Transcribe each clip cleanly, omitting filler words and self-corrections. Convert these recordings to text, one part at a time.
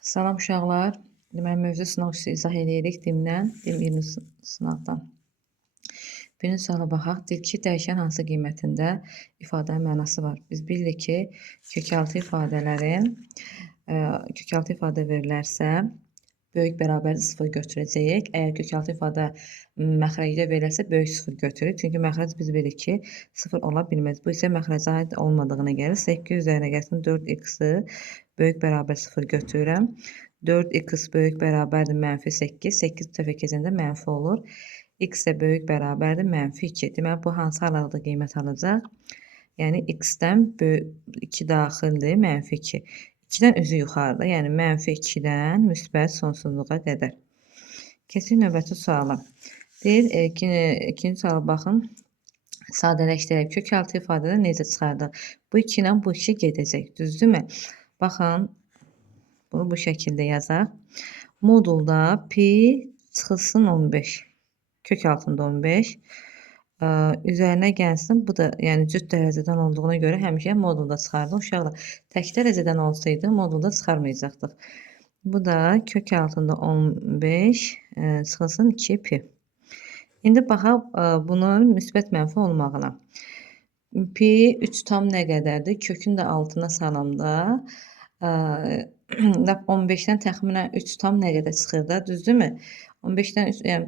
Salam uşaqlar. Deməli, mövzu sınaq üstü izah edirik dimdən, dim 20 sınaqdan. Birinci suala baxaq. Dilki dəyişən hansı qiymətində ifadənin mənası var? Biz bilirik ki, kökaltı ifadələrin kökaltı ifadə verilərsə, böyük bərabərdir 0 götürəcəyik. Əgər kökaltı ifadə məxrəcdə verilərsə, böyük 0 götürürük. Çünki məxrəc biz bilirik ki, 0 ola bilməz. Bu isə məxrəcə aid olmadığına gəlir. 8 üzərinə gəlsin 4x-i böyük bərabər 0 götürürəm. 4x böyük bərabərdir -8. 8 dəfə keçəndə mənfi olur. X də böyük bərabərdir -2. Deməli, bu hansı aralıqda qiymət alacaq? Yəni, x-dən 2 daxildir, -2. 2-dən üzü yuxarıda, yəni -2-dən müsbət sonsuzluğa qədər. Keçin növbəti suala. Deyir, ikinci suala baxın. Sadələşdirək. Kökaltı ifadədə necə çıxardıq? Bu 2 ilə bu 2 gedəcək, düzdürmü? Baxın, bunu bu şəkildə yazaq. Modulda pi çıxılsın 15. Kök altında 15. Üzərinə gəlsin. Bu da yəni cüt dərəcədən olduğuna görə həmişə modulda çıxardıq. Uşaqlar, tək dərəcədən olsaydı modulda çıxarmayacaqdıq. Bu da kök altında 15 çıxılsın 2 pi. İndi baxaq bunun müsbət mənfi olmağına. Pi 3 tam nə qədərdir? Kökün də altına salamda 15-dən təxminən 3 tam nə qədər çıxır da, düzdürmü? 15-dən yəni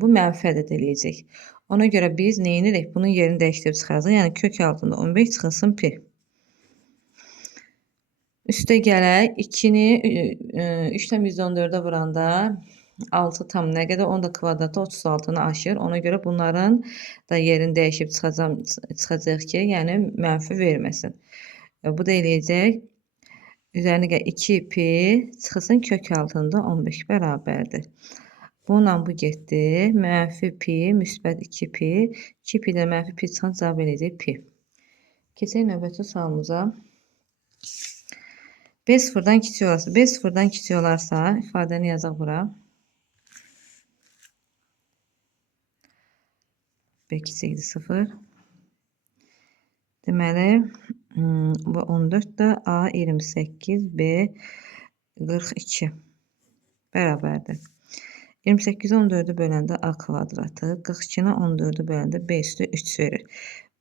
bu mənfi ədəd eləyəcək. Ona görə biz nə edirik? Bunun yerini dəyişdirib çıxaracağıq. Yəni kök altında 15 çıxılsın pi. Üstə gələk 2-ni 3,14-ə vuranda 6 tam nə qədər? Onun da kvadratı 36-nı aşır. Ona görə bunların da yerini dəyişib çıxacaq ki, yəni mənfi verməsin. Bu da eləyəcək. Üzərinə gəl 2 pi çıxılsın kök altında 15 bərabərdir. Bununla bu getdi. Mənfi pi, müsbət 2 pi. 2 pi də mənfi pi çıxan cavab eləyəcək pi. Keçək növbəti sualımıza. B sıfırdan kiçik olarsa, B sıfırdan kiçik olarsa ifadəni yazaq bura. B kiçikdir 0. Deməli, bu 14 də A 28, B 42 bərabərdir. 28-i 14-ü böləndə A kvadratı, 42-ni 14-ü böləndə B üstü 3 verir.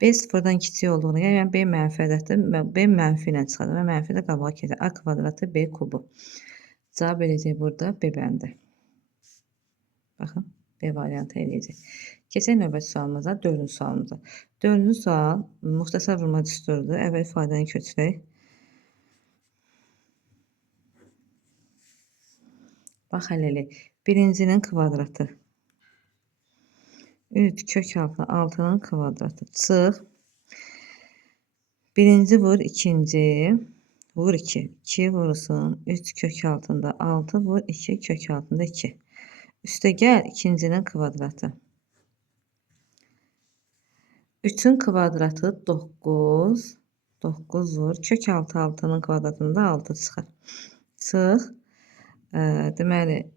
B sıfırdan kiçik olduğuna görə, yəni B mənfi ədəddir. B mənfi ilə çıxacaq və mənfi də qabağa keçir. A kvadratı B kubu. Cavab eləyəcək burada B bəndi. Baxın, B variantı eləyəcək. Keçək növbəti sualımıza, 4-cü sualımıza. 4-cü sual müxtəsər vurma düsturudur. Əvvəl ifadəni köçürək. Bax, həll eləyək. Birincinin kvadratı. 3 kök altında 6-nın kvadratı. Çıx. Birinci vur, ikinci. Vur 2. 2 vurursun. 3 kök altında 6 vur 2 kök altında 2. Üstə gəl ikincinin kvadratı. 3-ün kvadratı 9. 9 vur. Kök altı 6-nın kvadratında 6 çıxar. Çıx. Deməli,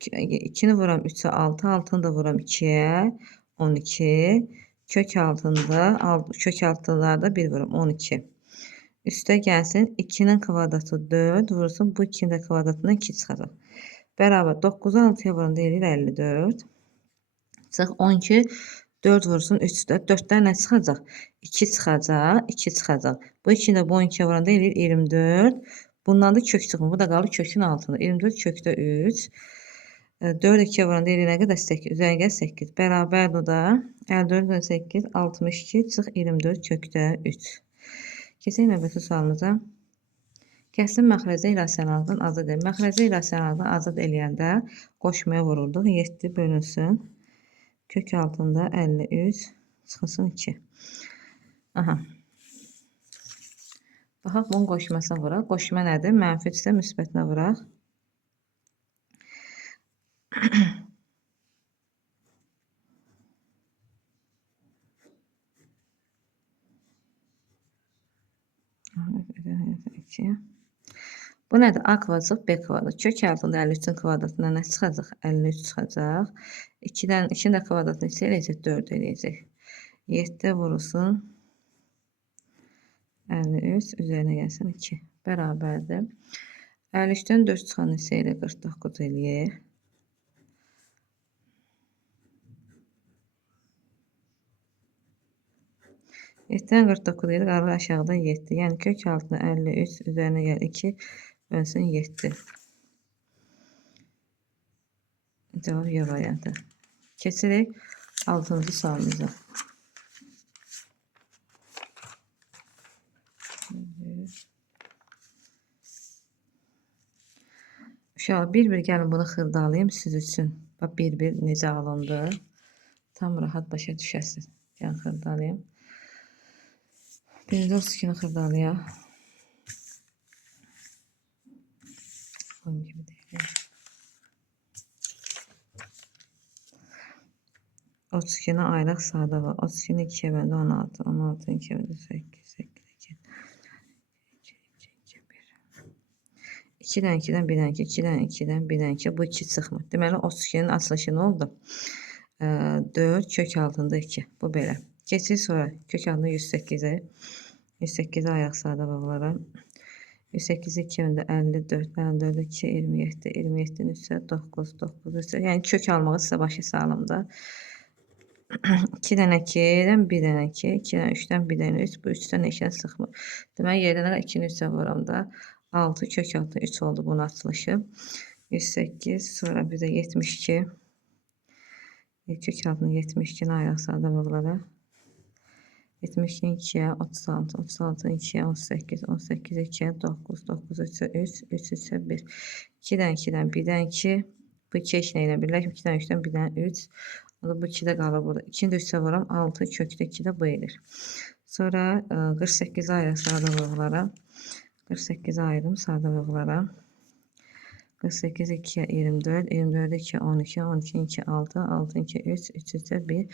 2-ni vuram 3-ə 6. 6-nı da vuram 2-yə. 12. Kök altında, kök altılarda 1 vuram 12. Üstə gəlsin 2-nin kvadratı 4 vursun. Bu 2-nin də kvadratından 2 çıxacaq. Bərabər 9-u 6-ya vuranda eləyir 54. Çıx 12, 4 vursun 3 də. 4-dən nə çıxacaq? 2 çıxacaq, 2 çıxacaq. Bu 2-ni də bu 12-yə vuranda eləyir 24. Bundan da kök çıxmır. Bu da qalır kökün altında. 24 kökdə 3. 4 2-yə vuranda eləyir nə qədər? 8. Üzərinə gəl 8. Bərabərdir da 54 8, 62 çıx 24 kökdə 3. Keçək növbəti sualımıza. Kəsrin məxrəcə irrasionallıqdan azad edir. Məxrəcə irrasionallıqdan azad eləyəndə qoşmaya vururduq. 7 bölünsün. Kök altında 53 çıxılsın 2. Aha. Baxaq, bunun qoşmasına vuraq. Qoşma nədir? Mənfi isə müsbətinə vuraq. Bu nədir? A kvadrat, B kvadrat. Kök altında 53-ün kvadratından nə çıxacaq? 53 çıxacaq. 2-dən 2-nin də kvadratını isə eləyəcək, 4 eləyəcək. 7 vurulsun. 53 üzərinə gəlsin 2. Bərabərdir. 53'dən 4 çıxan hissə ilə 49 eləyir. 7'dən 49 eləyir, qalır aşağıda 7. Yəni kök altına 53 üzərinə gəl 2 bölsün 7. Cavab Y variantı. Keçirik 6-cı sualımıza. Uşaq bir-bir gəlin bunu xırdalayım siz üçün. Bax bir-bir necə alındı. Tam rahat başa düşəsiniz. Yəni xırdalayım. Birinci 32-ni xırdalayaq. Bunun gibi deyil. 32'ni ayrıq sağda var. 32'ni 2'ye böldü 16. 16'ını 2'ye böldü 8. 8, 2. 2'dən 2'dən 1'dən 2. 2'dən 2'dən 1'dən 2. Bu 2 çıxmır. Deməli 32'nin açılışı nə oldu? 4 kök altında 2. Bu belə. Keçir sonra kök altında 108'e. 108'e ayrıq sağda bağlaram. 108'i 2 böldü 54. 54'ü 2 27. 27'nin üstə 9. 9 üstə. Yəni kök almağı sizə başı sağlamda. 2'dən 2'dən 1'dən 2, 2'dən 3'dən 1'dən 3, bu 3'dən 2'dən sıxmır. Deməli, yerdən 2'nin üstə vuramda 6 kök altında 3 oldu bunun açılışı. 108, sonra bizə 72, kök altında 72'ni ayrıq sağda bağlara. 72'nin 2'ye 36, 36'nin 2'ye 18, 18 2'ye 9, 9 3'e 3, 3 3'e 1. 2'dən 2'dən 1'dən 2, bu 2 eşlə ilə birləşib 2'dən 3'dən 1'dən 3. Bu 2'də qalır burada. 2'ni də 3'ə vuram. 6 kökdə 2'də bu edir. Sonra 48'i ayrı sağda vurğulara. 48'i ayrım sağda vurğulara. 48 2'ye 24. 24 2'ye 12. 12 2 6. 6 2 3. 3 3'e 1.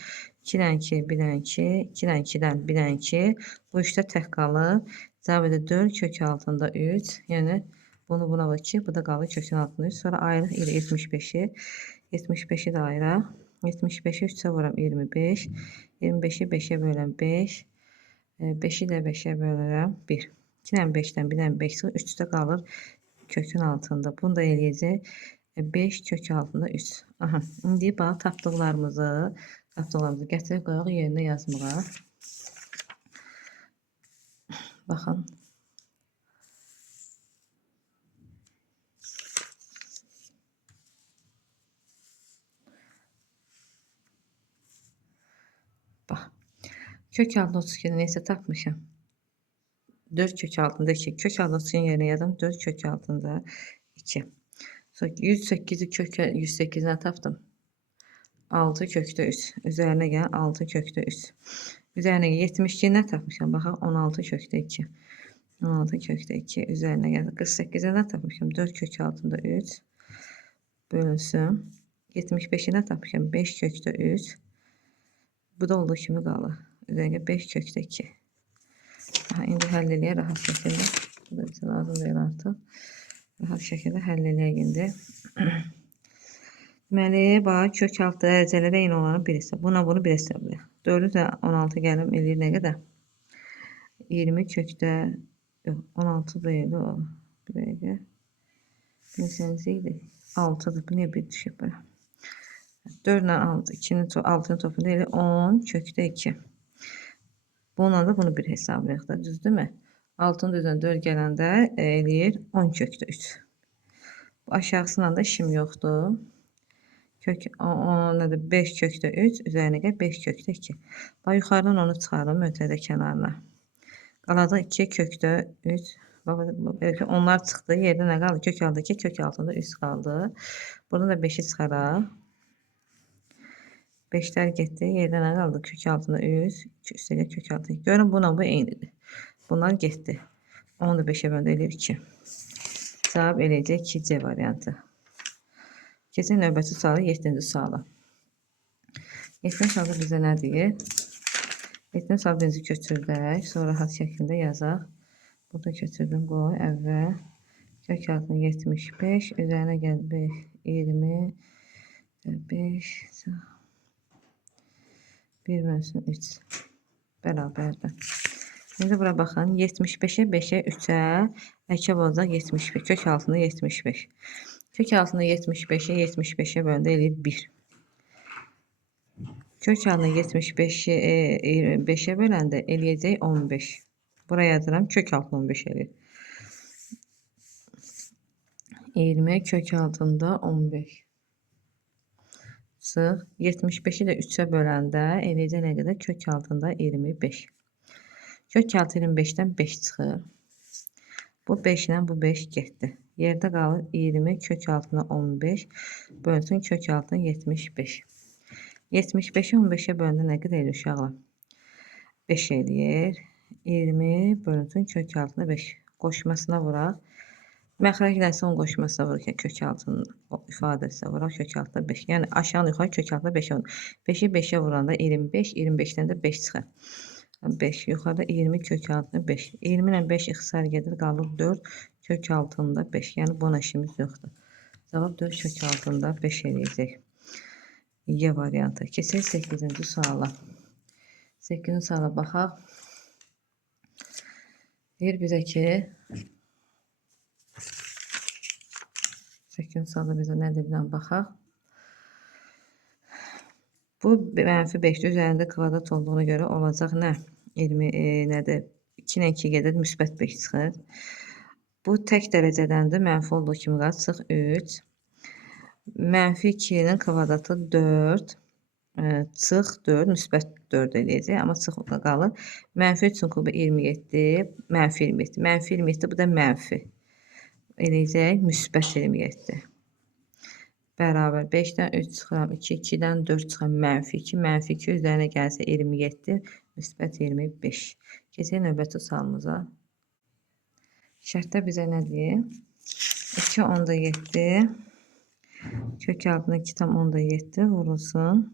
2'dən 2 1'dən 2. 2'dən 2'dən 1'dən 2. Bu 3'də tək qalır. Cavab edir 4 kök altında 3. Yəni bunu buna var 2. Bu da qalır kökün altında 3. Sonra ayrıq 75'i. 75'i də ayrıq. 75'i 3'e vuram 25. 25'i 5'e böləm 5. 5'i də 5'e bölürəm 1. 2'dən 5'dən 1'dən 5 çıxır. 3'də qalır kökün altında. Bunu da eləyəcək 5 kök altında 3. Aha. İndi bax tapdıqlarımızı gətirib qoyaq yerinə yazmağa. Baxın. Bax. Kök altında 32'ni neyse tapmışam. 4 kök altında 2. Kök altında 32'nin yerine yazdım. 4 kök altında 2. Sonra 108'i kök 108'ine tapdım. 6 kökdə 3. Üzərinə gəl 6 kökdə 3. Üzərinə 72'nə tapmışam. Baxaq 16 kökdə 2. 16 kökdə 2. Üzərinə gəl 48'nə tapmışam. 4 kök altında 3. Bölünsün. 75'inə tapmışam. 5 kökdə 3. Bu da olduğu kimi qalır. Üzərinə 5 kökdə 2. Aha, indi həll eləyək rahat şəkildə. Bu da bizə lazım deyil artıq. Rahat şəkildə həll eləyək indi. Deməli, bax, kök altı dərəcələrə eyni olanı 1 hesab. Buna bunu 1 hesablayaq. 4'ü də 16 gəlim eləyir nə qədər? 20 kökdə, yox, 16 deyil o. Bir dəqiqə. Bilsəniz idi. 6'dır. Bu niyə 1 düşüb bura? 4 ilə 6, 6'nın topunda elə 10 kökdə 2. Bununla da bunu 1 hesablayaq da, düzdürmü? 6'nın üzərinə 4 gələndə eləyir 10 kökdə 3. Bu aşağısından da işim yoxdur. Kök 5 kökdə 3, üzərinə gəl 5 kökdə 2. Bax, yuxarıdan onu çıxarım ötədə kənarına. Qalada 2 kökdə 3. Belki onlar çıxdı. Yerdə nə qaldı? Kök altında 2, kök altında 3 qaldı. Buradan da 5'i çıxaraq. 5'lər getdi. Yerdə nə qaldı? Kök altında 3. Üstəgə kök altında 2. Görün buna bu eynidir. Bunlar getdi. Onu da 5'e böldü eləyir 2. Cavab eləyəcək 2C variantı. Keçək növbəti sualı 7-ci suala. 7-ci sualda bizə nə deyir? 7-ci sual birinci köçürdək. Sonra rahat şəkildə yazaq. Burada köçürdüm qoy. Əvvəl kök altında 75. Üzərinə gəl 5, 20, 5, 1 bölsün 3. Bərabərdir. Şimdi bura baxın. 75'e 5'e 3'e Əkəb olacaq 75. Kök altında 75. Kök altında 75'e 75'e böləndə eləyir 1. Kök altında 75'i 5'e böləndə eləyəcək 15. Buraya yazıram. Kök altında 15 eləyir. 20 kök altında 15. Sıx 75'i də 3'e böləndə eləyəcək nə qədər? Kök altında 25. Kök altı 25'dən 5 çıxır. Bu 5 ilə bu 5 getdi. Yerdə qalır 20 kök altına 15 bölsün kök altına 75. 75'i 15'e böləndə nə qədər eləyir uşaqlar? 5 eləyir. 20 bölünsün kök altına 5. Qoşmasına vuraq. Məxrəcdən son qoşmasına vuraq kök altının ifadəsinə vuraq kök altına 5. Yəni aşağı yuxarı kök altına 5 olur. 5'i 5'e vuranda 25, 25'dən də 5 çıxır. 5 yuxarıda 20 kök altında 5. 20 ilə 5 ixtisar gedir, qalır 4 kök altında 5. Yəni buna işimiz yoxdur. Cavab 4 kök altında 5 eləyəcək. Y variantı. Keçək 8-ci suala. 8-ci suala baxaq. Deyir bizə ki 8-ci sualda bizə nədir bilən baxaq. Bu mənfi 5 üzərində kvadrat olduğuna görə olacaq nə? 20 nədir? 2 ilə 2 gedir, müsbət 5 çıxır. Bu tək dərəcədəndir, mənfi olduğu kimi qalır, çıx 3. Mənfi 2'nin kvadratı 4. Çıx 4, müsbət 4 eləyəcək, amma çıx qalır. Mənfi 3'ün kubu 27, mənfi 27. Mənfi 27, bu da mənfi. Eləyəcək, müsbət 27. Bərabər 5'dən 3 çıxıram, 2, 2'dən 4 çıxıram, mənfi 2, mənfi 2 üzərinə gəlsə 27, müsbət 25. Keçək növbəti sualımıza. Şərtdə bizə nə deyir? 2 onda 7, kök altına 2 tam onda 7 vurulsun.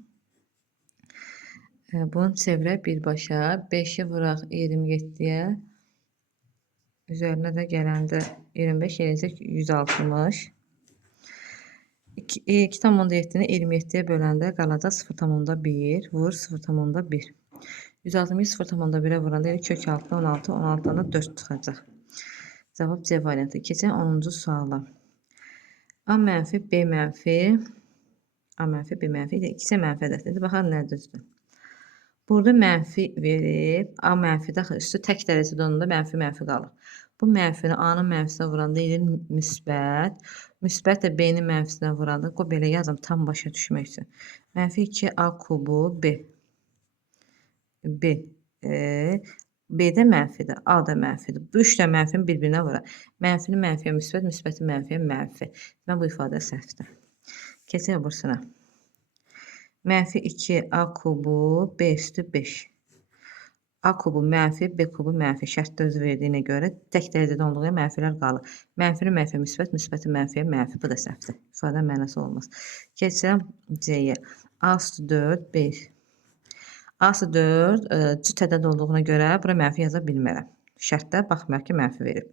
Bunu çevirək birbaşa. 5'i vuraq 27'yə. Üzərinə də gələndə 25 eləyəcək 160. 2 tam onda 7'ni 27'yə böləndə qalacaq 0,1. Vur 0,1. 160'ı 0,1'ə vuranda kök altına 16, 16'dan da 4 çıxacaq. Cavab C variantı. Keçək 10-cu suala. A mənfi, B mənfi, A mənfi, B mənfi, ikisi mənfi ədəddir. Baxaq nə düzdür. Burada mənfi verib, A mənfi daxil üstü tək dərəcədə onda mənfi qalır. Bu mənfini A-nın mənfisinə vuranda eləyir müsbət. Müsbət də B-nin mənfisinə vuranda, qoy belə yazım tam başa düşmək üçün. Mənfi 2A kubu B. B. B-də mənfidir, A da mənfidir. Bu 3 də mənfini bir-birinə vuraq. Mənfini mənfiyə müsbət, müsbəti mənfiyə mənfi. Mən bu ifadə səhvdir. Keçək bursuna. Mənfi 2A kubu B üstü 5. A kubu mənfi, B kubu mənfi. Şərtdə özü verdiyinə görə tək dərəcədə olduğu mənfilər qalır. Mənfini mənfiyə müsbət, müsbəti mənfiyə mənfi. Bu da səhvdir. İfadə mənası olmaz. Keçirəm C-yə. A üstü 4, 5. A-sı 4 cüt ədəd olduğuna görə bura mənfi yaza bilmərəm. Şərtdə baxmayaq ki, mənfi verib.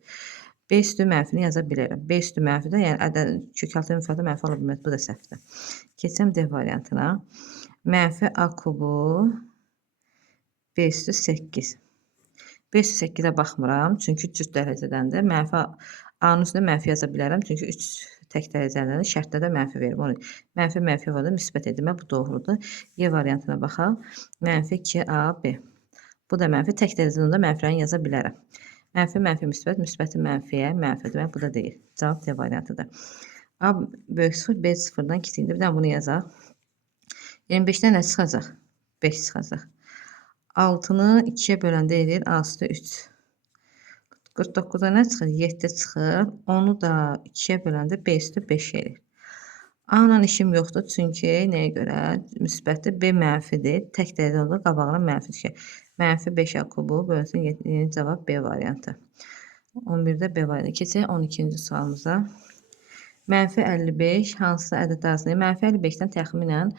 B üstü mənfini yaza bilərəm. B üstü mənfi də, yəni ədəd kök altı ifadə mənfi ola bilməz. Bu da səhvdir. Keçəm D variantına. Mənfi A kubu B üstü 8. B üstü 8'ə baxmıram, çünki cüt dərəcədəndir. Mənfi A-nın üstündə mənfi yaza bilərəm, çünki 3 tək dərəcədəndir. Şərtdə də mənfi verim. Onu mənfi mənfi var da müsbət edilmə, bu doğrudur. Y variantına baxaq. Mənfi 2AB. Bu da mənfi tək dərəcədə mənfilərini yaza bilərəm. Mənfi mənfi müsbət, müsbəti mənfiyə mənfi demək, bu da deyil. Cavab D variantıdır. A böyük 0, B 0-dan kiçikdir. Bir də bunu yazaq. 25'dən nə çıxacaq? 5 çıxacaq. 6'nı 2'yə böləndə eləyir A üstü 3. 49'a nə çıxır? 7 çıxır. Onu da 2'yə böləndə B üstü 5 eləyir. A-la işim yoxdur, çünki nəyə görə? Müsbətdir, B mənfidir. Tək dərəcə olur, qabağına mənfi düşür. Mənfi 5A kubu bölünsün 7. Cavab B variantı. 11'də B variantı. Keçək 12-ci sualımıza. Mənfi 55 hansısa ədəd arasında, mənfi 55'dən təxminən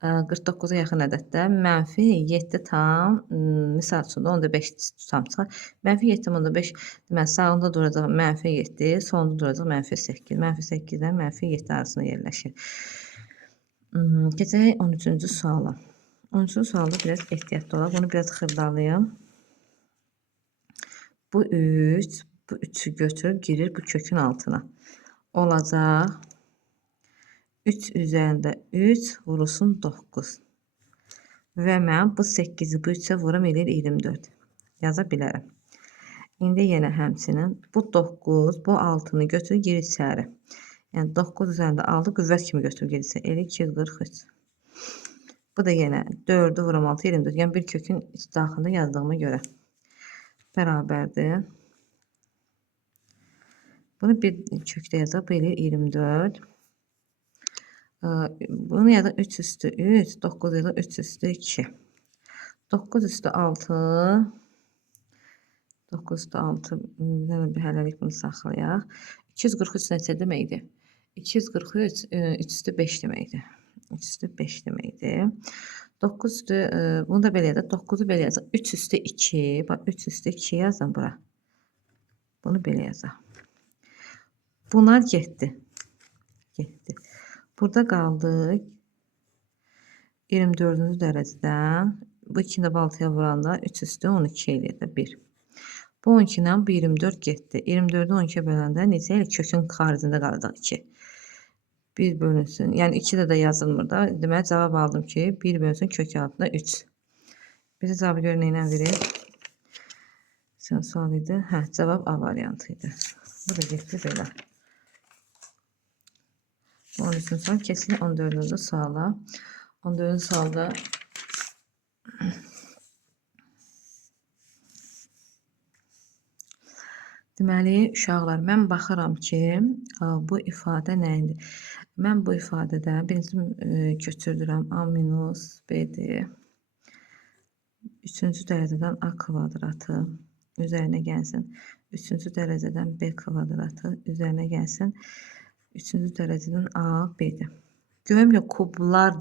49'a yaxın ədəddə mənfi 7 tam, misal üçün onda 5 tutam çıxar. Mənfi 7,5 deməli sağında duracaq mənfi 7, sonunda duracaq mənfi 8. Mənfi 8-dən mənfi 7 arasında yerləşir. Keçək 13-cü suala. 13-cü sualda biraz ehtiyatlı olaq. Bunu biraz xırdalayım. Bu 3, Bu 3'ü götürüb girir bu kökün altına. Olacaq 3 üzərində 3 vurulsun 9. Və mən bu 8'i bu 3'ə vurum edir 24. Yaza bilərəm. İndi yenə həmçinin bu 9, bu 6'nı götürüb girir içəri. Yəni 9 üzərində 6 qüvvət kimi götürüb girirsə, elə 243. Bu da yenə 4'ü vurum 6, 24. Yəni bir kökün daxilində yazdığıma görə bərabərdir. Bunu bir kökdə yazaq, bu eləyir 24. Bunu yazaq 3 üstü 3, 9 yazaq 3 üstü 2. 9 üstü 6, 9 üstü 6, bir hələlik bunu saxlayaq. 243 neçə deməkdir? 243, 3 üstü 5 deməkdir. 3 üstü 5 deməkdir. 9 üstü, bunu da belə yazaq, 9'u belə yazaq. 3 üstü 2, bax 3 üstü 2 yazın bura. Bunu belə yazaq. Bunlar getdi. Getdi. Burada qaldı 24-cü dərəcədən. Bu 2-ni də 6'ya vuranda 3 üstü 12 eləyir 1. Bu 12'dən bu 24 getdi. 24'ü 12'yə böləndə necə elə kökün xaricində qalacaq 2. 1 bölünsün. Yəni 2 də yazılmır da. Deməli cavab aldım ki 1 bölünsün kök altında 3. Bizi cavabı görə nə ilə verir? Sən sual idi. Hə, cavab A variantı idi. Bu da getdi belə. 13-cü sual keçilir 14-cü suala. 14-cü sualda deməli uşaqlar mən baxıram ki bu ifadə nə idi? Mən bu ifadədə birinci götürdürəm A minus B'dir. 3-cü dərəcədən A kvadratı üzərinə gəlsin. 3-cü dərəcədən B kvadratı üzərinə gəlsin. 3-cü dərəcədən A, B'dir. Görürəm kublar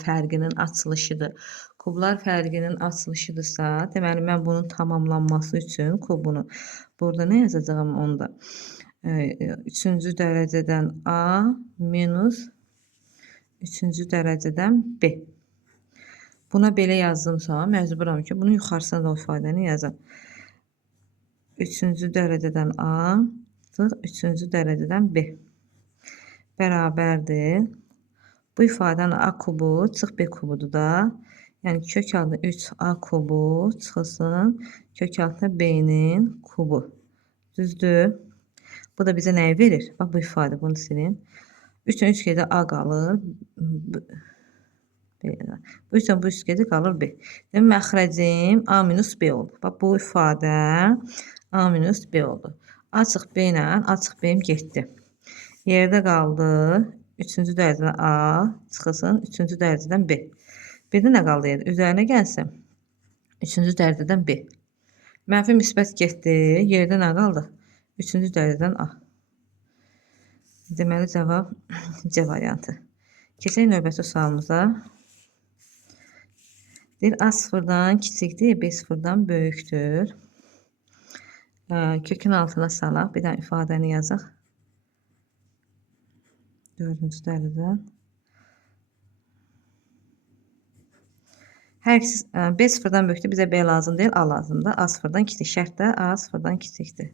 fərqinin açılışıdır. Kublar fərqinin açılışıdırsa, deməli mən bunun tamamlanması üçün kubunu burada nə yazacağım onda? 3-cü dərəcədən A minus 3-cü dərəcədən B. Buna belə yazdımsa, məcburam ki, bunun yuxarısına da o ifadəni yazam. 3-cü dərəcədən A, 3-cü dərəcədən B. Bərabərdir. Bu ifadənin A kubu çıx B kubudur da. Yəni kök altında 3A kubu çıxılsın. Kök altında B'nin kubu. Düzdür. Bu da bizə nəyi verir? Bax bu ifadə, bunu silin. 3-ün 3 gedə A qalır. Bu üçün bu üst gedə qalır B. Demək məxrəcim A minus B oldu. Bax bu ifadə A minus B oldu. A çıx B ilə A çıx B'm getdi. Yerdə qaldı 3-cü dərəcədən A çıxılsın 3-cü dərəcədən B. Bir də nə qaldı yerdə? Üzərinə gəlsin 3-cü dərəcədən B. Mənfi müsbət getdi. Yerdə nə qaldı? 3-cü dərəcədən A. Deməli cavab C variantı. Keçək növbəti sualımıza. Deyir A sıfırdan kiçikdir, B sıfırdan böyükdür. Kökün altına salaq. Bir dənə ifadəni yazaq. 4-cü dərəcədən. Hər ikisi B sıfırdan böyükdür. Bizə B lazım deyil, A lazımdır. A sıfırdan kiçik. Şərtdə A sıfırdan kiçikdir.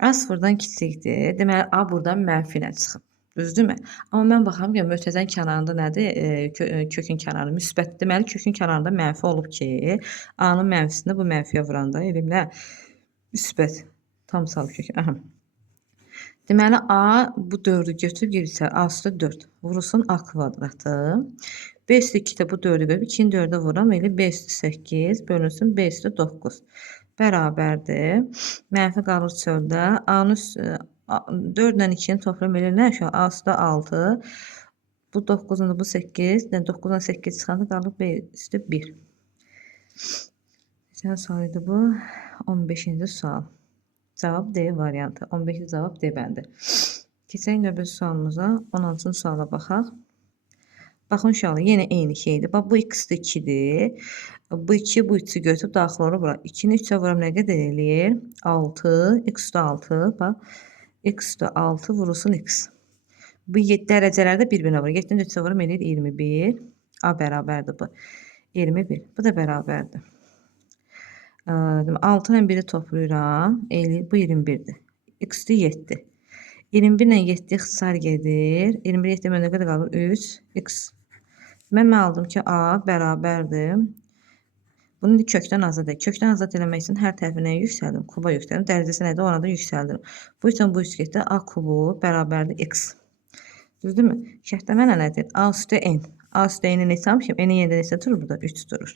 A sıfırdan kiçikdir. Deməli A buradan mənfinə çıxıb. Düzdürmü? Amma mən baxıram ki, mötəzən kənarında nədir? Kökün kənarı müsbət. Deməli kökün kənarında mənfi olub ki, A-nın mənfisini bu mənfiyə vuranda elmlə müsbət. Tam salıb kökün. Aha. Deməli A bu 4'ü götürüb girirsə A üstə 4 vurulsun A kvadratı. B üstü 2 də bu 4'ü görüb 2'ni 4'ə vuram elə B üstü 8 bölünsün B üstü 9. Bərabərdir. Mənfi qalır çöldə. A-nın 4 ilə 2'ni toplam elir nə? Şu A üstü 6. Bu 9'un da bu 8. 9'dan 8 çıxanda qalır B üstü 1. Neçə sual idi bu? 15-ci sual. Cavab D variantı. 15-ci cavab D bəndi. Keçək növbəti sualımıza. 16-cı suala baxaq. Baxın uşaqlar, yenə eyni şeydir. Bax bu x-də 2-dir. Bu 2, bu 3'ü götürüb daxil olur bura. 2'ni 3'ə vuram nə qədər eləyir? 6, x-də 6. Bax, x-də 6 vurulsun x. Bu dərəcələrdə bir-birinə vurur. 7-ni 3'ə vuram eləyir 21. A bərabərdir bu. 21. Bu da bərabərdir. 6 ilə 1-i toplayıram. Bu 21'dir. X-dir 7. 21 ilə 7 ixtisar gedir. 21 7 nə qədər qalır? 3 x. Mən aldım ki, A bərabərdir. Bunu indi kökdən azad edək. Kökdən azad eləmək üçün hər tərəfi nəyə yüksəldim? Kuba yüksəldim. Dərəcəsi nədir? Ona da yüksəldim. Bu üçün bu üst getdi. A kubu bərabərdir x. Düzdürmü? Şərtləmə nədir? A üstü n. A üstü n-i neçə almışım? N-i yerdə neçə durur burada? 3 durur.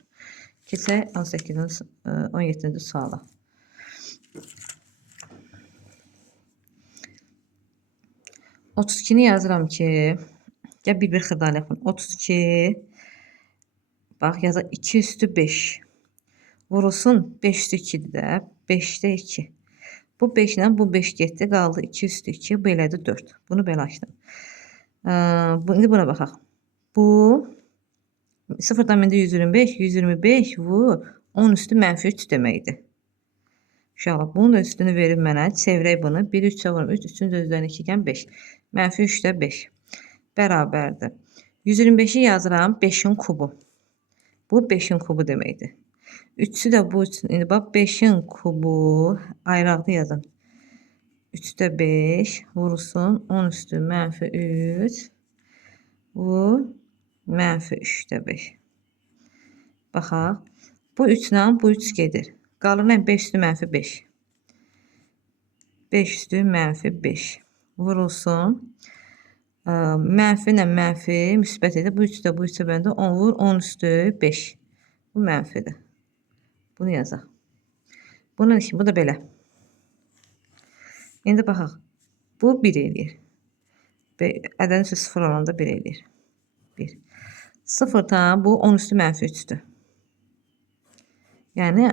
Keçək 17-ci suala. "32'ni yazıram ki, ya bir xırdalı yapın. 32 bax yazaq 2 üstü 5 vurulsun 5 üstü 2'dir də 5'də 2. Bu 5 ilə bu 5 getdi, qaldı 2 üstü 2, bu elədi 4. Bunu belə açdım. İndi buna baxaq. Bu 0'dan indi 125, 125 vur 10 üstü mənfi 3 deməkdir. Uşaqlar, bunun da üstünü verib mənə, çevirək bunu. 1 3'ə vurum, 3 3'ün də üzərinə 2 gələn 5. Mənfi 3'də 5. Bərabərdir. 125'i yazıram 5'in kubu. Bu 5'in kubu deməkdir. 3'ü də bu üçün. İndi bax 5'in kubu ayraqda yazın. 3'də 5 vurulsun 10 üstü mənfi 3. Bu mənfi 3'də 5. Baxaq. Bu 3 ilə bu 3 gedir. Qalır nə? 5 üstü mənfi 5. 5 üstü mənfi 5. Vurulsun. Mənfi ilə mənfi müsbət edir. Bu 3 də bu 3'ə bəndə 10 vur. 10 üstü 5. Bu mənfidir. Bunu yazaq. Bunun için bu da belə. İndi baxaq. Bu 1 eləyir. Ədədin üstü 0 olanda 1 eləyir. 1. 0'dan bu 10 üstü mənfi 3'dür. Yəni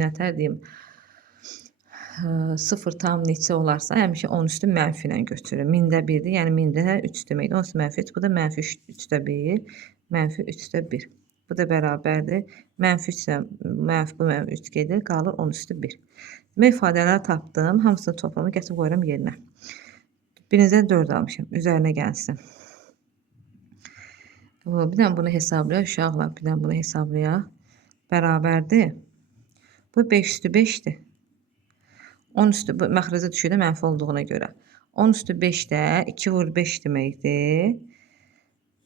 nətər deyim, 0 tam neçə olarsa həmişə 10 üstü mənfi ilə götürür. 1000'də 1'dir, yəni 1000'də 3 deməkdir. 10 üstü mənfi 3, bu da mənfi 3'də 1, mənfi 3'də 1. Bu da bərabərdir. Mənfi 3 ilə mənfi bu mənfi 3 gedir, qalır 10 üstü 1. Demək ifadələri tapdım, hamısını toplamı gətirib qoyuram yerinə. Birinizdə 4 almışım, üzərinə gəlsin. Bir dənə bunu hesablayaq uşaqlar, bir dənə bunu hesablayaq. Bərabərdir. Bu 5 üstü 5'dir. 10 üstü məxrəcə düşür də mənfi olduğuna görə. 10 üstü 5'də 2 vur 5 deməkdir.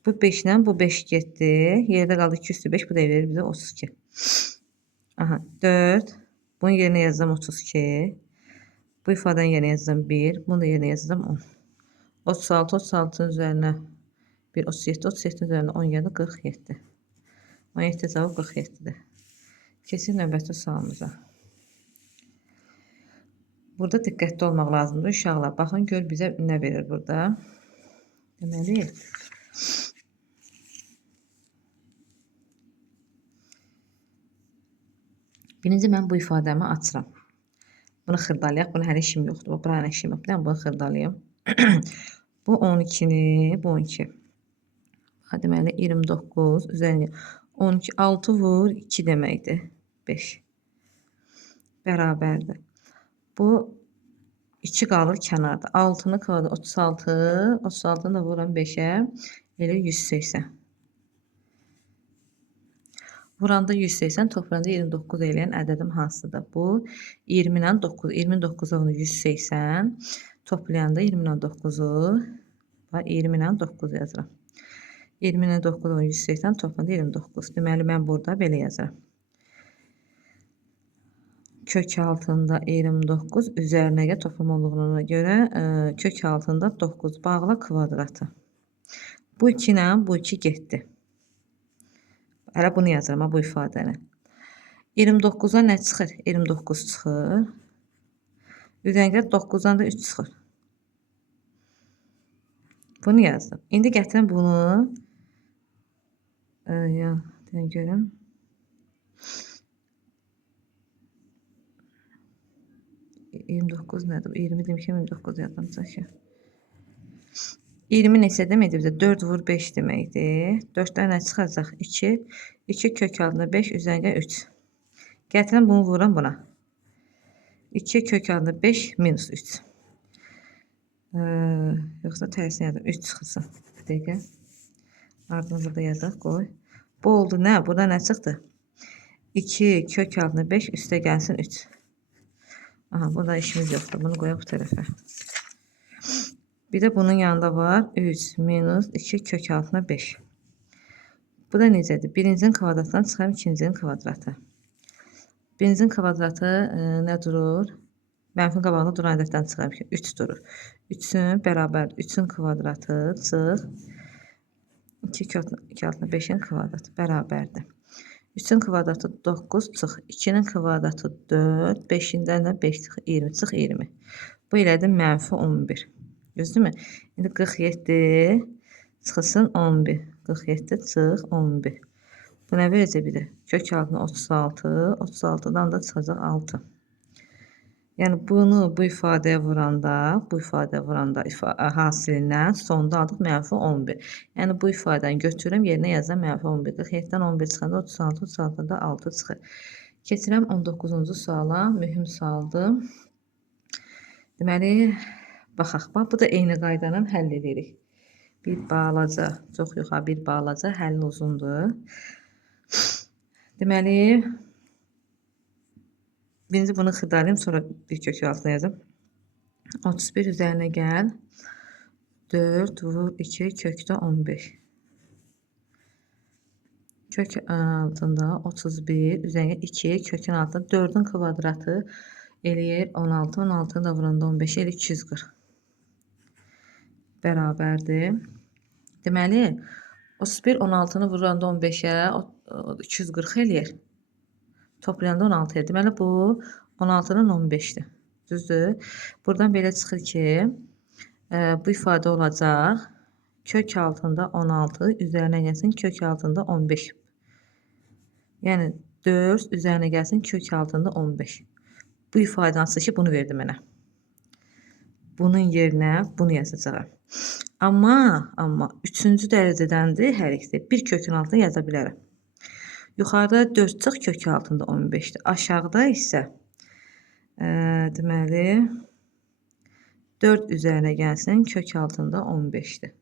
Bu 5 ilə bu 5 getdi. Yerdə qaldı 2 üstü 5, bu da verir bizə 32. Aha, 4. Bunun yerinə yazacağım 32. Bu ifadəni yerinə yazacağım 1. Bunu da yerinə yazacağım 10. 36, 36'nın üzərinə 1, 37, 37'nin üzərinə 10 gəldi, 47. 17 cavab 47'dir. Keçin növbəti sualımıza. Burada diqqətli olmaq lazımdır uşaqlar. Baxın, gör bizə nə verir burada. Deməli, birinci mən bu ifadəmi açıram. Bunu xırdalayaq. Bunu hələ işim yoxdur. Bu buranın işim yoxdur. Bunu xırdalayım. Bu 12'ni, bu 12. Deməli 29 üzərinə 12 6 vur 2 deməkdir. 5. Bərabərdir. Bu 2 qalır kənarda. 6'nı qalır 36. 36'nı da vuram 5'ə. Elə 180. Vuranda 180, toplayanda 29 eləyən ədədim hansıdır? Bu 20 ilə 9. 29'a onu 180. Toplayanda 20 ilə 9'u 20 ilə 9 yazıram. 20 ilə 9 onu 180, toplayanda 29. Deməli mən burada belə yazıram. Kök altında 29 üzərinə toplam olduğuna görə kök altında 9 bağla kvadratı. Bu 2 ilə bu 2 getdi. Hələ bunu yazıram bu ifadəni. 29'a nə çıxır? 29 çıxır. Üzərinə 9'dan da 3 çıxır. Bunu yazdım. İndi gətirəm bunu. Görüm. Nədir? 20 demişəm, 29 yazdım. 20 neçə deməkdir bizə? 4 vur 5 deməkdir. 4'dən nə çıxacaq? 2. 2 kök altında 5 üzərinə 3. Gətirəm bunu vuram buna. 2 kök altında 5 minus 3. Yoxsa tərsini yazdım. 3 çıxılsın. Bir dəqiqə. Ardını burada yazaq, qoy. Bu oldu nə? Burada nə çıxdı? 2 kök altına 5 üstə gəlsin 3. Aha, burada işimiz yoxdur. Bunu qoyaq bu tərəfə. Bir də bunun yanında var 3 minus 2 kök altına 5. Bu da necədir? Birincinin kvadratından çıxarım ikincinin kvadratı. Birincinin kvadratı nə durur? Mənfi qabağında duran ədəddən çıxarım ki 3 durur. 3'ün bərabər 3'ün kvadratı çıx 2 kök altına 5'in kvadratı bərabərdir. 3'ün kvadratı 9 çıx 2'nin kvadratı 4 5'indən də 5 çıx 20 çıx 20. Bu elədir mənfi 11. Gördünüzmü? İndi 47 çıxılsın 11. 47 çıx 11. Bu nə verəcək bir də? Kök altına 36. 36'dan da çıxacaq 6. Yəni bunu bu ifadəyə vuranda, hasilindən sonda aldıq mənfi 11. Yəni bu ifadəni götürürəm, yerinə yazıram mənfi 11. 47-dən 11 çıxanda 36, 36'dan da 6 çıxır. Keçirəm 19-cu suala, mühüm sualdır. Deməli, baxaq, bu da eyni qaydanı həll edirik. Bir balaca, çox yox, bir balaca, həll uzundur. Deməli, birinci bunu xırdalayım, sonra bir kök altına yazım. 31 üzərinə gəl. 4 vur 2 kökdə 15. Kök altında 31 üzərinə 2 kökün altında 4'ün kvadratı eləyir 16. 16'nı da vuranda 15 eləyir 240. Bərabərdir. Deməli, 31 16'nı vuranda 15'ə 240 eləyir. Toplayanda 16 eləyir. Deməli, bu 16'nın 15'dir. Düzdür. Buradan belə çıxır ki, bu ifadə olacaq. Kök altında 16 üzərinə gəlsin kök altında 15. Yəni 4 üzərinə gəlsin kök altında 15. Bu ifadə hansı ki bunu verdi mənə. Bunun yerinə bunu yazacağam. Amma 3-cü dərəcədəndir hər ikisi. Bir kökün altına yaza bilərəm. Yuxarıda 4 çıx kök altında 15'dir. Aşağıda isə deməli 4 üzərinə gəlsin kök altında 15'dir.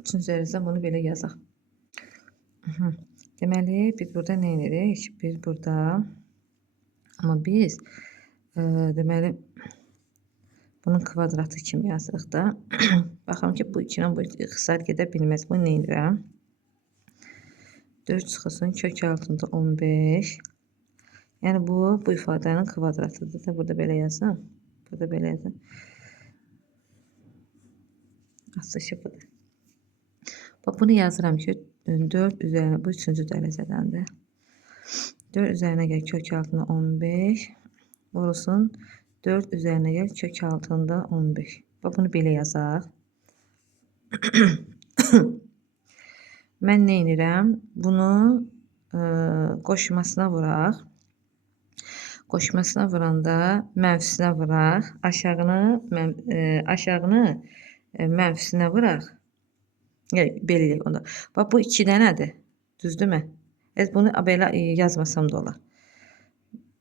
Üçüncü dərəcədən bunu belə yazaq. Deməli, biz burada nə edirik? Biz burada, amma biz deməli bunun kvadratı kimi yazırıq da. Baxım ki, bu 2-lə bu ixtisar gedə bilməz. Bu nə edirəm? 4 çıxılsın kök altında 15. Yəni bu ifadənin kvadratıdır da. Burada belə yazsam. Burada belə yazsam. Açışı budur. Bunu yazıram ki 4 üzərinə bu 3-cü dərəcədəndir. 4 üzərinə gəl kök altında 15. Vurulsun 4 üzərinə gəl kök altında 15. Bunu belə yazaq. Mən nə edirəm? Bunu qoşmasına vuraq. Qoşmasına vuranda mənfisinə vuraq. Aşağını mənfisinə vuraq. Belə eləyək onda. Bu 2 dənədir. Düzdürmü? Bunu belə yazmasam da olar.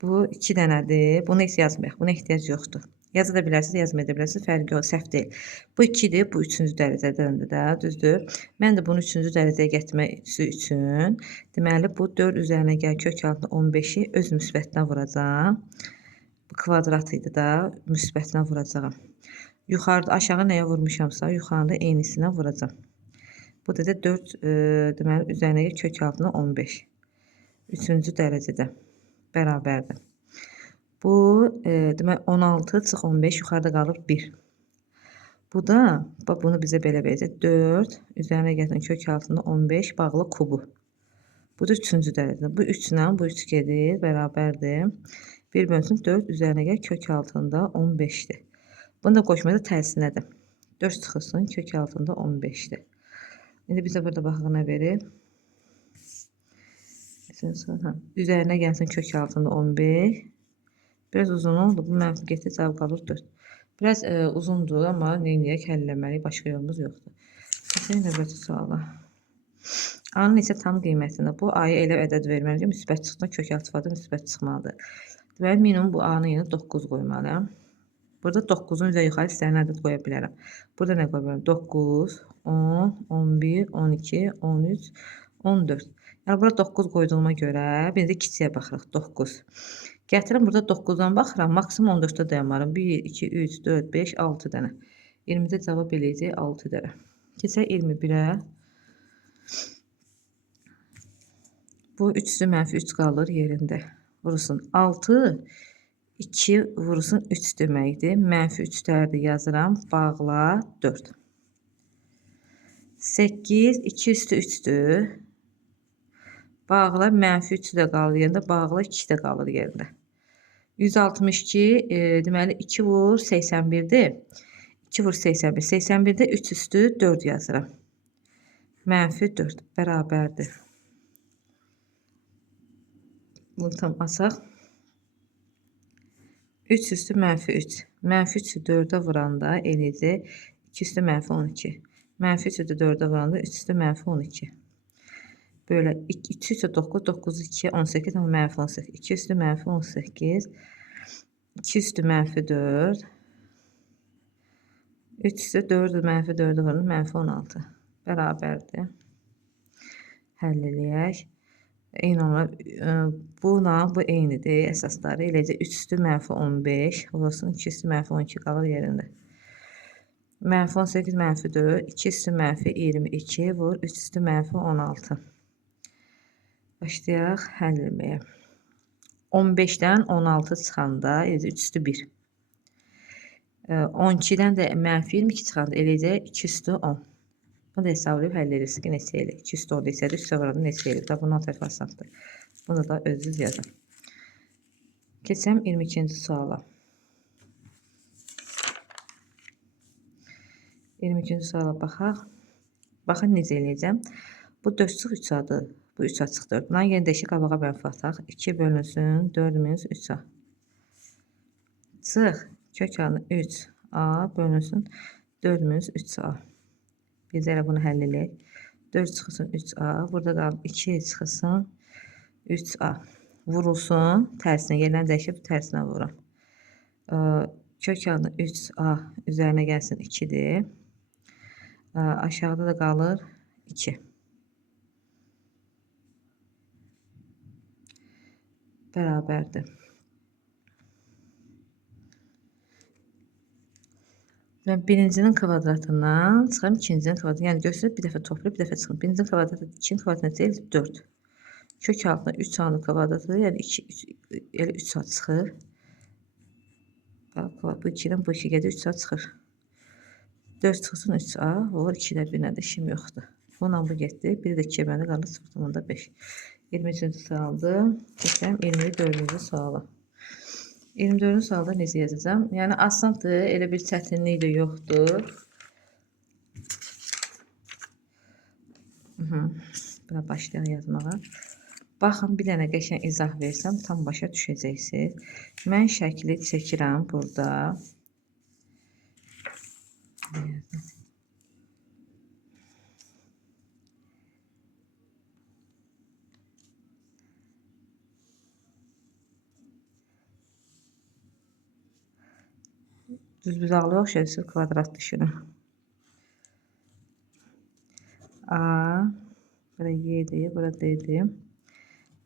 Bu 2 dənədir. Bunu heç yazmayaq. Buna ehtiyac yoxdur. Yaza da bilərsiniz, yazmaya da bilərsiniz. Fərqi yox, səhv deyil. Bu 2'dir, bu 3-cü dərəcədəndir də, düzdür? Mən də bunu 3-cü dərəcəyə gətirməsi üçün, deməli bu 4 üzərinə gəl kök altında 15'i öz müsbətinə vuracağam. Bu kvadrat idi da, müsbətinə vuracağam. Yuxarıda aşağı nəyə vurmuşamsa, yuxarıda eynisinə vuracağam. Bu da 4 deməli üzərinə gəl kök altında 15. 3-cü dərəcədə bərabərdir. Bu demək 16 çıx 15 yuxarıda qalır 1. Bu da bunu bizə belə verəcək. 4 üzərinə gəlsin kök altında 15 bağlı kubu. Bu da 3-cü dərəcədə. Bu 3 ilə bu 3 gedir, bərabərdir. 1 bölünsün 4 üzərinə gəl kök altında 15'dir. Bunu da qoşmada tərsinədir. 4 çıxılsın kök altında 15'dir. İndi bizə burada baxaq nə verir. Üzərinə gəlsin kök altında 15. Biraz uzun oldu. Bu mənfi getdi, cavab qalır 4. Biraz uzundur, amma neyniyək, həll eləməliyik. Başqa yolumuz yoxdur. Keçək növbəti suala. A-nın isə tam qiymətində. Bu A-ya elə ədəd verməliyik ki, müsbət çıxsa kök altı ifadə müsbət çıxmalıdır. Deməli, minimum bu A-nın yerinə 9 qoymalıyam. Burada 9'un üzə yuxarı istəyən ədəd qoya bilərəm. Burada nə qoya bilərəm? 9, 10, 11, 12, 13, 14. Yəni bura 9 qoyduğuma görə bir də kiçiyə baxırıq. 9. Gətirim burada 9-dan baxıram. Maksimum 14-də dayanmaram. 1, 2, 3, 4, 5, 6 dənə. 20-də cavab eləyəcək 6 dənə. Keçək 21-ə. Bu 3 üstü mənfi 3 qalır yerində. Vurulsun 6. 2 vurulsun 3 deməkdir. Mənfi 3 dərdi yazıram. Bağla 4. 8, 2 üstü 3'dür. Bağla mənfi 3 də qalır yerində. Bağla 2 də qalır yerində. 162, deməli 2 vur 81'dir. 2 vur 81. 81'də 3 üstü 4 yazıram. Mənfi 4 bərabərdir. Bunu tam asaq. 3 üstü mənfi 3. Mənfi 3'ü 4'ə vuranda eləyəcək 2 üstü mənfi 12. Mənfi 3'ü 4'ə vuranda 3 üstü mənfi 12. Böyle 2 üstü 9, 9, 2, 18 ama mənfi 18. 2 üstü mənfi 18. 2 üstü mənfi 4. 3 üstü 4'ü mənfi 4'ə vuranda mənfi 16. Bərabərdir. Həll eləyək. Eyni olaraq buna bu eynidir əsasları. Eləcə 3 üstü mənfi 15 olsun. 2 üstü mənfi 12 qalır yerində. Mənfi 18 mənfi 4. 2 üstü mənfi 22 vur. 3 üstü mənfi 16. Başlayaq həll etməyə. 15'dən 16 çıxanda 3 üstü 1. 12'dən də mənfi 22 çıxanda eləcək 2 üstü 10. Bunu da hesablayıb həll edirsiniz ki, neçə eləyir? 2 üstü 10 desəydi, 3 vuranda neçə eləyir? Da bunun tərəf asandır. Bunu da özünüz yazın. Keçəm 22-ci suala. 22-ci suala baxaq. Baxın necə eləyəcəm. Bu 4 çıx 3 adır. Bu 3 açıq 4. Bunların yeni dəşik qabağa mənfi ataq. 2 bölünsün 4 minus 3a. Çıx kök alın 3a bölünsün 4 minus 3a. Biz elə bunu həll edək. 4 çıxılsın 3a. Burada qalıb 2 çıxılsın 3a. Vurulsun. Tərsinə yerlərini dəyişib tərsinə vururam. Kök alın 3a üzərinə gəlsin 2'dir. Aşağıda da qalır 2. Bərabərdir. Ben birincinin kvadratından çıxıram ikincinin kvadratına. Yəni göstərib bir dəfə toplayıb bir dəfə çıxım. Birincinin kvadratı 2'nin kvadratına deyil 4. Kök altına 3 a'nın kvadratı yəni 2 elə 3 a çıxır. Bax bu 2'dən bu 2 gedir 3 a çıxır. 4 çıxsın 3 a vur 2'də bir nədə işim yoxdur. Bununla bu getdi. Biri də 2'yə məndə qalır 0.5. 23-cü sualdı. Keçəm 24-cü suala. 24-cü sualda necə yazacağım? Yəni asandır, elə bir çətinlik də yoxdur. Bura başlayaq yazmağa. Baxın, bir dənə qəşəng izah versəm tam başa düşəcəksiniz. Mən şəkli çəkirəm burada. Düzbucaqlı oxşayırsız kvadrat düşünün. A, bura Y'dir, bura D'dir.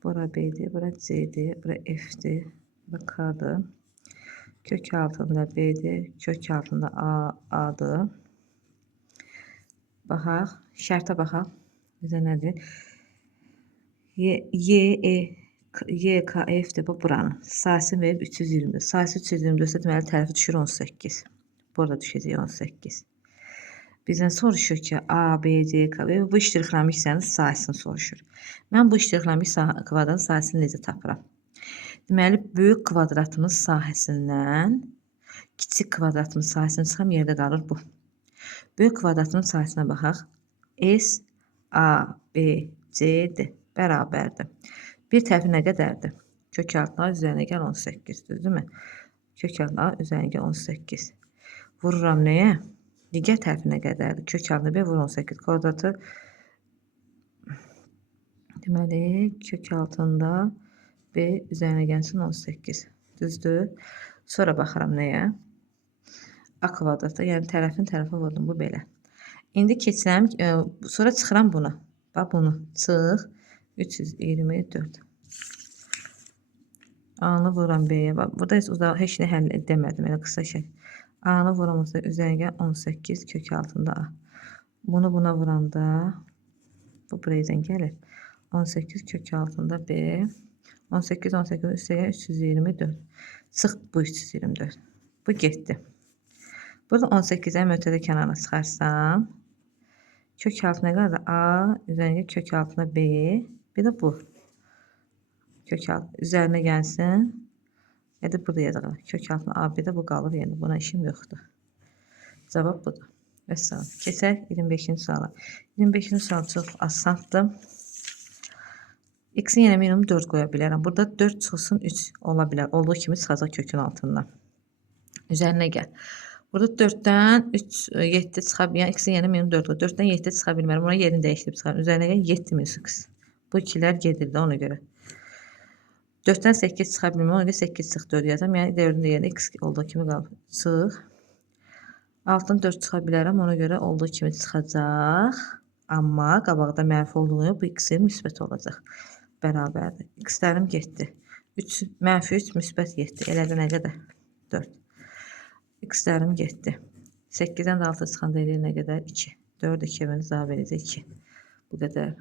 Bura B'dir, bura C'dir, bura F'dir, bura K'dır. Kök altında B'dir, kök altında A'dır. Baxaq, şərtə baxaq. Bizə nədir? Y, K, F'dir bu buranın. Sayısını verib 320'dir. Sayısı 324'sə deməli tərəfi düşür 18. Burada düşəcək 18. Bizdən soruşur ki, A, B, C, K və bu iştiraklanmış hissənin sayısını soruşur. Mən bu iştiraklanmış kvadratın sayısını necə tapıram? Deməli, böyük kvadratımız sahəsindən kiçik kvadratımız sayısını çıxam, yerdə qalır bu. Böyük kvadratının sayısına baxaq. S, A, B, C'dir. Bərabərdir. Bir tərəfi nə qədərdir? Kök altına üzərinə gəl 18, düzdürmü? Kök altına üzərinə gəl 18. Vururam nəyə? Digər tərəfi nə qədərdir? Kök altına B vur 18. Kvadratı deməli kök altında B üzərinə gəlsin 18. Düzdür? Sonra baxıram nəyə? A kvadratda, yəni tərəfin tərəfə vurdum, bu belə. İndi keçirəm, sonra çıxıram buna. Bax bunu, çıx, 324. A-nı vuram B-yə. Bax, burada heç nə həll edemədim, elə qısa şey. A-nı vuram üzərinə 18 kök altında A. Bunu buna vuranda, bu buraydan gəlir. 18 kök altında B. 18, 18 üstəyə 324. Çıx bu 324. Bu getdi. Burada 18'ə ötədə kənara çıxarsam, kök altına qalır A, üzərinə kök altına B, bir də bu. Kök altına üzərinə gəlsin. Edib burada yazaq. Kök altına A, bir də bu qalır. Yəni buna işim yoxdur. Cavab budur. Vəssalam. Keçək 25-ci suala. 25-ci sual çox asandır. X-in yerine minimum 4 qoya bilərəm. Burada 4 çıxsın 3 ola bilər. Olduğu kimi çıxacaq kökün altından. Üzərinə gəl. Burada 4-dən 3, 7 çıxa bilmərəm. Yəni X-in yerine minimum 4 qoy. 4-dən 7 çıxa bilmərəm. Ona yerini dəyişdirib çıxarım. Üzərinə gəl 7 minus X. Bu ikilər gedir də ona görə. 4-dən 8 çıxa bilmərəm. Ona görə 8 çıx 4 yazam. Yəni 4-ün yerində X olduğu kimi qalır. Çıx. Altdan 4 çıxa bilərəm. Ona görə olduğu kimi çıxacaq. Amma qabaqda mənfi olduğunu bu X-in müsbət olacaq. Bərabərdir. X-lərim getdi. 3, mənfi 3, müsbət 7. Elədə nə qədər? 4. X-lərim getdi. 8-dən də 6 çıxanda eləyir nə qədər? 2. 4 2 cavab edəcək 2. Bu qədər.